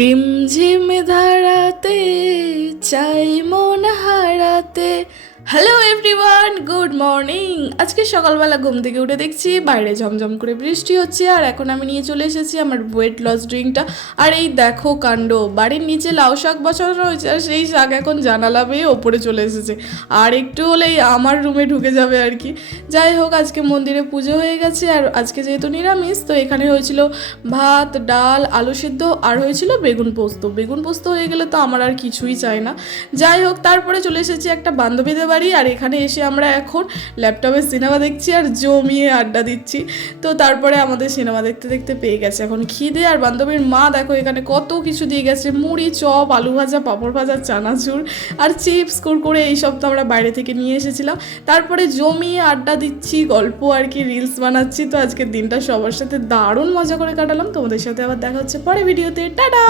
রিমঝিম ধারাতে চাই মন হারাতে। Hello everyone, good morning. আজকে সকালবেলা ঘুম থেকে উঠে দেখছি বাইরে ঝমঝম করে বৃষ্টি হচ্ছে, আর এখন আমি নিয়ে চলে এসেছি আমার ওয়েট লস ড্রিঙ্কটা। আর এই দেখো কাণ্ড, বাড়ির নিচে লাউ শাক বসানো রয়েছে, আর সেই শাক এখন জানালা বেয়ে ওপরে চলে এসেছে, আর একটু হলেই আমার রুমে ঢুকে যাবে আর কি। যাই হোক, আজকে মন্দিরে পুজো হয়ে গেছে, আর আজকে যেহেতু নিরামিষ, তো এখানে হয়েছিল ভাত, ডাল, আলু সিদ্ধ, আর হয়েছিল বেগুন পোস্ত। বেগুন পোস্ত হয়ে গেলে তো আমার আর কিছুই চাই না। যাই হোক, তারপরে চলে এসেছি একটা বান্ধবীদের বাড়ি, আর এখানে এসে আমরা এখন ল্যাপটপে সিনেমা দেখছি আর জমিয়ে আড্ডা দিচ্ছি। তো তারপরে আমাদের সিনেমা দেখতে দেখতে পেয়ে গেছে এখন খিদে, আর বান্ধবীর মা দেখো এখানে কত কিছু দিয়ে গেছে, মুড়ি, চপ, আলু ভাজা, পাঁপড় ভাজা, চানাচুর আর চিপস, কুরকুরে, এইসব তো আমরা বাইরে থেকে নিয়ে এসেছিলাম। তারপরে জমিয়ে আড্ডা দিচ্ছি, গল্প আর কি, রিলস বানাচ্ছি। তো আজকের দিনটা সবার সাথে দারুণ মজা করে কাটালাম। তোমাদের সাথে আবার দেখা হচ্ছে পরে ভিডিওতে। টাটা।